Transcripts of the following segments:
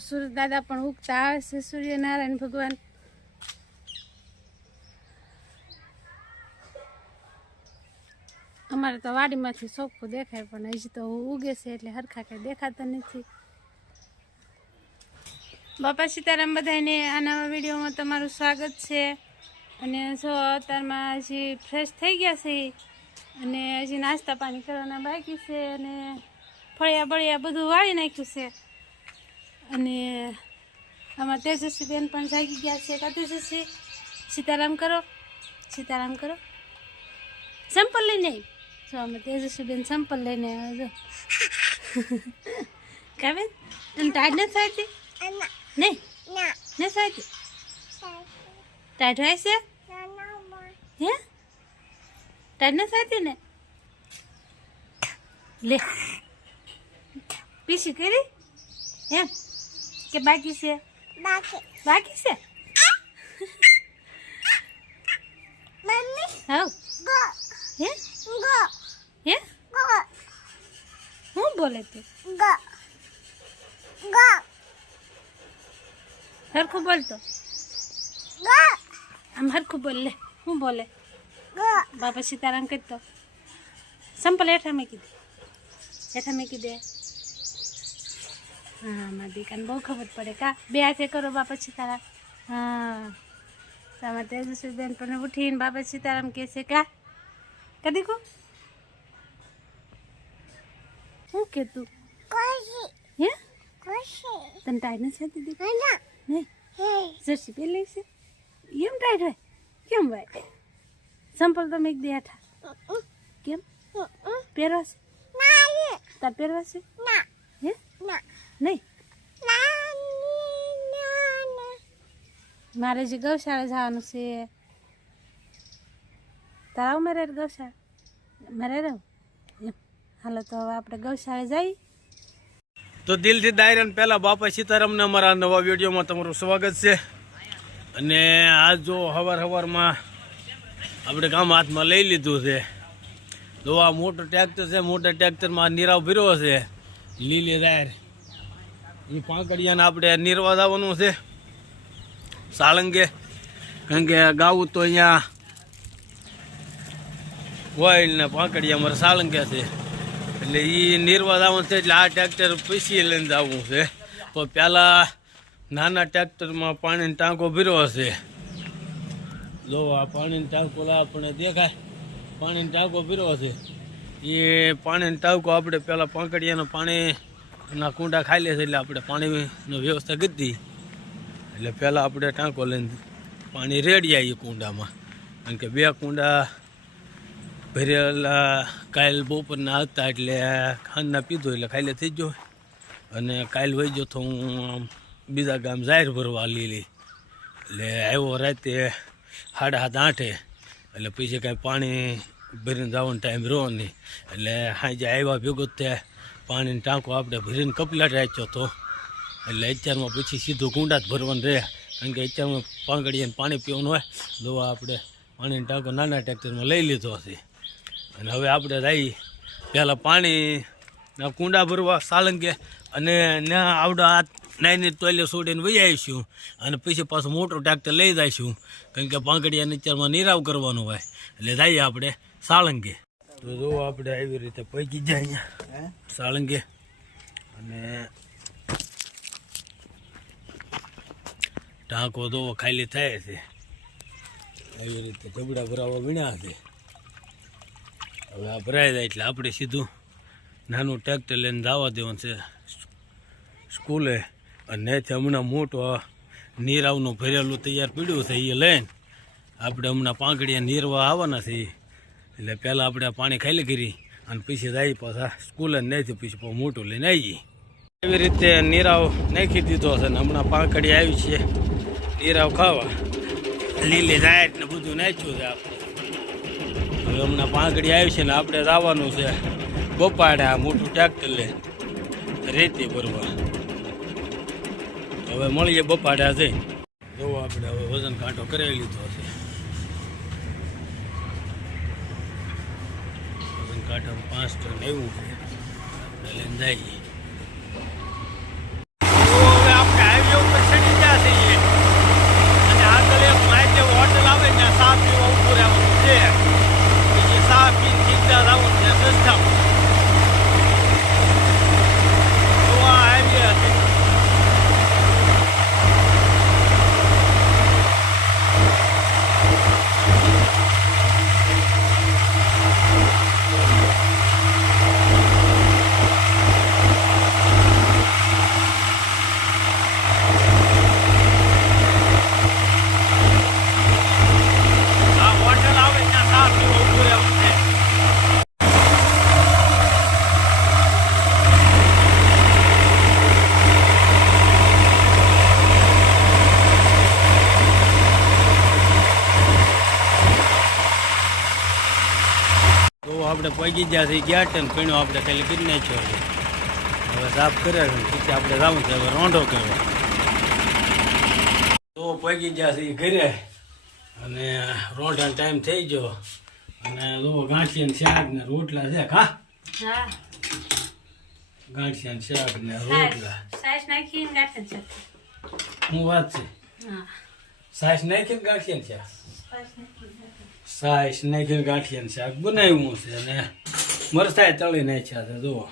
સૂર્ય દાદા પણ ઉગતા આવે છે સૂર્યનારાયણ ભગવાન. અમારે તો વાડીમાંથી ચોખ્ખું દેખાય, પણ હજી તો ઉગે છે એટલે હરખા કંઈ દેખાતા નથી. બાપા સીતારામ બધાને આ નવા વિડીયોમાં તમારું સ્વાગત છે. અને જો અત્યારમાં હજી ફ્રેશ થઈ ગયા છે. અને હજી નાસ્તા પાણી કરવાના બાકી છે અને ફળિયા બળિયા બધું વાળી નાખ્યું છે. અને આમાં તેજસ્વીબેન પણ જાગી ગયા છે. કા તેજસ્વી સીતારામ કરો. સીતારામ કરો. સંપલ લઈને જો અમે તેજસ્વી બેન સંપલ લઈને આવ્યો જો કા બેન? તને ટાઈટ નથી થતી નહીં? નથી થતી ટાઈટ હોય છે? હે? ટાઈટ નથી થતી ને? લે. પીસી કરી. એમ? કે બાકી છે બાકી છે હવ હે હે હું બોલે તું હરખું બોલતો આમ હરખું બોલ લે હું બોલે બાપા સીતારામ કહેતો સંપલ હેઠા મેકી દે હેઠા મેકી દે હા મારી દીકાને બહુ ખબર પડે કા બે હાથે કરો બાપા સીતારામ. હા તમારે તેજસ્વી બેન પણ ઉઠીને બાપા સીતારામ કહે છે કા કદી કો શું કે તું? હે? તને ટાઈટ નથી દીકરી નહીં જર્સી પહેરી છે? એમ ટાઈટ હોય? કેમ ભાઈ સંપલ તો મેક દે હેઠા કેમ? પહેરવા છે? તાર પહેરવા છે? હે? નહીં. મારે જે ગૌશાળા જવાનું છે. તારા ઉમેરે ગૌશાળા? મારે રહું? હાલો તો હવે આપણે ગૌશાળા જઈ. તો દિલથી દાયરન પહેલાં બાપા સીતારામને અમારા નવા વિડીયોમાં તમારું સ્વાગત છે. અને આ જો હવાર હવારમાં આપણે કામ હાથમાં લઈ લીધું છે. તો આ મોટું ટ્રેક્ટર છે મોટા ટ્રેક્ટરમાં નીરાવ ભીરો છે. લીલી દાયર એ પાંકડિયાને આપણે નિર્વા જવાનું છે. સાળંગે. કારણ કે ગાવું તો અહીંયા વાઇલ ને પાંકડિયા અમારે સાળંગે છે. એટલે એ નિર્વા જવાનું છે એટલે આ ટ્રેક્ટર પીસી લઈને જવું છે. તો પહેલાં નાના ટ્રેક્ટરમાં પાણીનો ટાંકો ભીરો હશે જો આ પાણીનો ટાંકો આપણે દેખાય. પાણીનો ટાંકો ભીરવો હશે એ પાણીનો ટાંકો આપણે પહેલાં પાંકડિયાનું પાણીના કુંડા ખાઈ લે છે એટલે આપણે પાણીની વ્યવસ્થા કરી એટલે પહેલાં આપણે ટાંકો લઈને પાણી રેડી આવીએ કુંડામાં. કારણ કે બે કુંડા ભરેલા કાલ બપોરના હતા એટલે ખાંડના પીધો એટલે કાલે થઈ ગયો. અને કાયલ વહી ગયો તો હું બીજા ગામ જાહેર ભરવા લીલી. એટલે આવ્યો રાતે સાડા સાત આઠે. એટલે પછી કાંઈ પાણી ભરીને જવાનો ટાઈમ રહ્યો નહીં. એટલે સાંજે આવ્યા ભેગો તે પાણીનો ટાંકો આપણે ભરીને કપલાટ રાખ્યો હતો એટલે અત્યારમાં પછી સીધું કુંડા જ ભરવાનું રહે. કારણ કે અત્યારમાં પાંગડીને પાણી પીવાનું હોય. તો આપણે પાણીનો ટાંકો નાના ટ્રેક્ટરમાં લઈ લીધો હશે અને હવે આપણે રહી પહેલાં પાણી કુંડા ભરવા સાલંગે અને ત્યાં આવડા નાઈને ટોયલે છોડીને વહી આવીશું. અને પછી પાછું મોટો ટ્રેક્ટર લઈ જઈશું. કારણ કે પાંકડિયા નીચરમાં નિરાવ કરવાનું હોય. એટલે જઈએ આપણે સાળંગે તો જો આપણે આવી રીતે પૈકી જાય અહીંયા. સાળંગે. અને ટાંકો તો ખાલી થાય છે. એવી રીતે જબડા ભરાવા વીણ્યા છે. હવે આ ભરાઈ જાય એટલે આપણે સીધું નાનું ટ્રેક્ટર લઈને દાવા દેવાનું છે સ્કૂલે. અને હમણાં મોટો નીરાવનું ભરેલું તૈયાર પીડ્યું છે એ લઈને. આપણે હમણાં પાંકડીયા નીરવા આવવાના છે એટલે પહેલાં આપણે પાણી ખાઈ કરી અને પછી જાય પાછા સ્કૂલે નહીં પછી મોટું લઈને આવીએ. એવી રીતે નીરાવ નાખી દીધો છે ને હમણાં પાંકડી આવી છે. નીરાવ ખાવા. લીલી જાય ને બધું નાખ્યું છે આપણે. હવે હમણાં પાંખડી આવી છે ને આપણે જવાનું છે બપાડે આ મોટું ટ્રેક્ટર લે રેતી ભરવા. હવે મળીએ બપાડ્યા જઈ જોવો આપણે હવે વજન કાંટો કરાવી લીધો છે. કાંટો પાંચ ટન એવું આપણે લઈને જઈએ. આપણે પહોંચી ગયા છીએ ગયા ને પીણો આપણે ખાલી કરી નાખ્યો છે. હવે સાફ કર્યા છે પછી આપણે જવું છે હવે રોંઢો કરવા તો પહોંચી ગયા છીએ ઘરે. અને રોંઢાનો ટાઈમ થઈ ગયો. અને જો ગાંઠિયા શાક ને રોટલા છે ખા? હા. ગાંઠિયા શાક ને રોટલા. સાસ નાખીને ગાંઠે છે હું વાત છે? સાસ નાખીને ગાંઠિયા શાક? સાસ નાખીને સાસ શાક બનાવ્યું છે અને મરચાઈ તળી નાખ્યા છે જુઓ.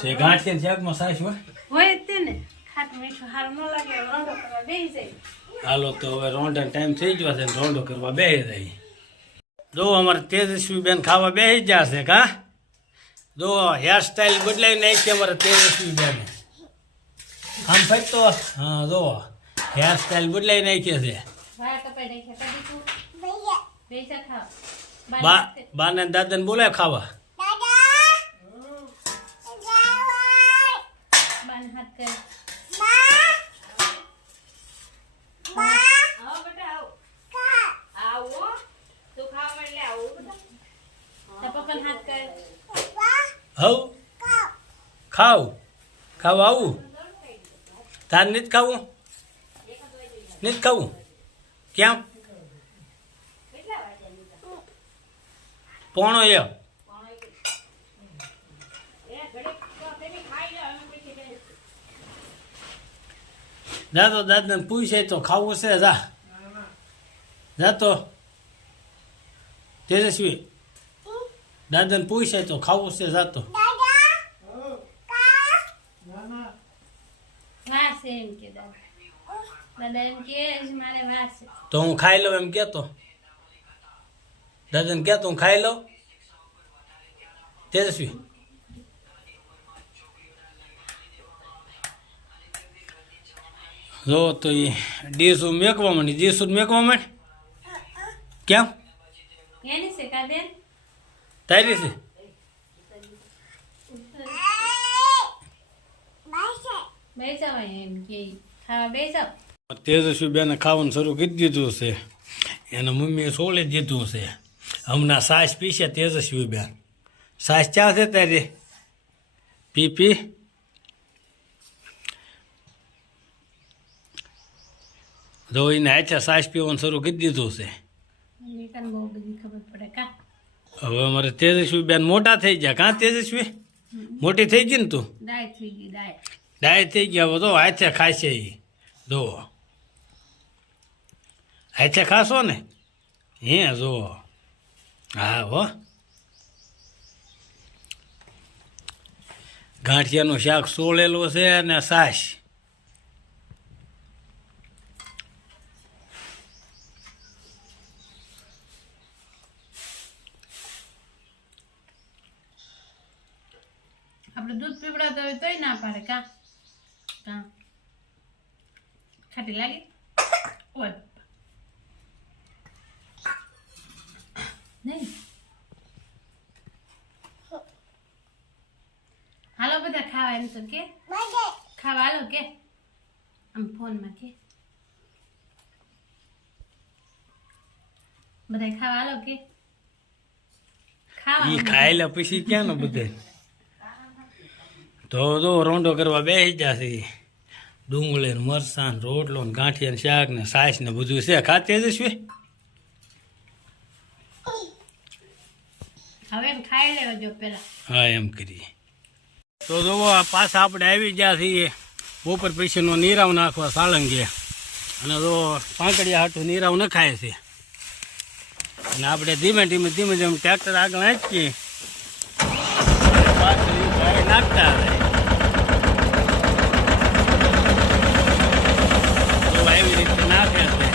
તે ગાંઠિયા શાકમાં હોય? હોય જાય. હાલો તો હવે રોંઢા ટાઈમ થઈ ગયો છે રોંડો કરવા બેસી જાય જો અમારે તેજસ્વી બેન ખાવા બેસી જશે કા? જો હેરસ્ટાઈલ બદલાવી નાખી અમારે તેજસ્વી બેન આમ ફરતો હા જો હેરસ્ટાઈલ બદલાવી નાખી છે. વાળ ને દાદા ને બા બોલાય ખાવા. બાન હાથ કરે. આવો. બેટા આવો. આવો. તું ખાવા માટે આવો બેટા. તારા પપ્પાને હાથ કરે. હવ. ખાવ. ખાવા. આવું. તાર નથી ખાવું? નથી ખાવું? ક્યાં? પોણો એ. દાદો દાદને પૂછે તો ખાવું છે જા. જાતો તેજસ્વી દાદાને પૂછે તો ખાવું છે જાતો કે દાદા. તો હું ખાઈ લઉં એમ કેતો. દાદાને કહેતો હું ખાઈ લઉં? તેજસ્વી. જો તો એ ડીસુ મેકવા માંડી ડીસુ મેકવા માંડ કેમ? તારી છે? બેસાવ એમ કે ખાવા બેસાવ? તેજસ્વી બેને ખાવાનું શરૂ કરી દીધું છે. એને મમ્મીએ સોળી દીધું છે. હમણાં સાસ પીશે તેજસ્વી બેન સાસ ચા છે તારી? પી પી. જો એને હાચા સાસ પીવાનું શરૂ કરી દીધું છે. હવે અમારે તેજસ્વી બેન મોટા થઈ ગયા. કાં તેજસ્વી? મોટી થઈ ગઈ ને તું? ડાય થઈ ગઈ ડાય. થઈ ગયા. હવે તો હાથે ખાશે એ જો હાથે ખાશો ને હે જો હા હો ગાંઠિયાનું શાક સોળેલું છે અને સાસ આપણે દૂધ પીવડાવતા હોય તોય ના પાડે, કા? કા? ખાટી લાગી? ઓય. નહીં. હાલો બધા ખાવા એમ તો કે? ખાવા હાલો કે? આમ ફોનમાં કે? બધા ખાવા હાલો કે? ખાવા એ ખાઈ લે પછી ક્યાં ને બધે? તો તો રોંઢો કરવા બેસી જશે ડુંગળી ને મરસાં ને રોટલો ને ગાંઠિયા ને શાક ને સાસ ને બધું છે. ખાતે જશું હા, એમ કરીએ તો જુઓ આ પાછા આપણે આવી ગયા છીએ. બપોર પછીનો નીરાવ નાખવા સાળંગે. અને જો પાંકડિયા હાટું નીરાવ નખાય છે. અને આપણે ધીમે ધીમે ધીમે ધીમે ટ્રેક્ટર આગળ પાછળ નાખતા રહે તો આવી રીતે નાખે છે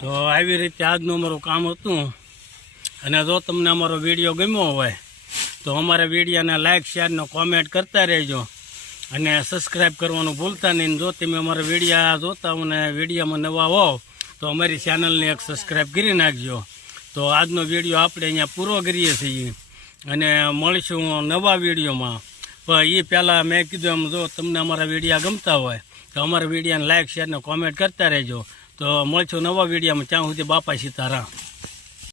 તો આવી રીતે આજનું અમારું કામ હતું. અને જો તમને અમારો વીડિયો ગમ્યો હોય, તો અમારા વિડીયોને લાઇક શેરનો કોમેન્ટ કરતા રહેજો. અને સબસ્ક્રાઈબ કરવાનું ભૂલતા નહીં. જો તમે અમારા વિડીયા જોતા અને વિડીયામાં નવા હોવ તો અમારી ચેનલને એક સબસ્ક્રાઈબ કરી નાખજો. તો આજનો વીડિયો આપણે અહીંયા પૂરો કરીએ છીએ. અને મળીશું નવા વિડીયોમાં. પણ એ પહેલાં મેં કીધું એમ, જો તમને અમારા વિડીયા ગમતા હોય, તો અમારા વિડીયાને લાઇક શેરને કોમેન્ટ કરતા રહેજો. તો મળશું નવા વિડીયામાં. ત્યાં સુધી બાપા સીતારામ.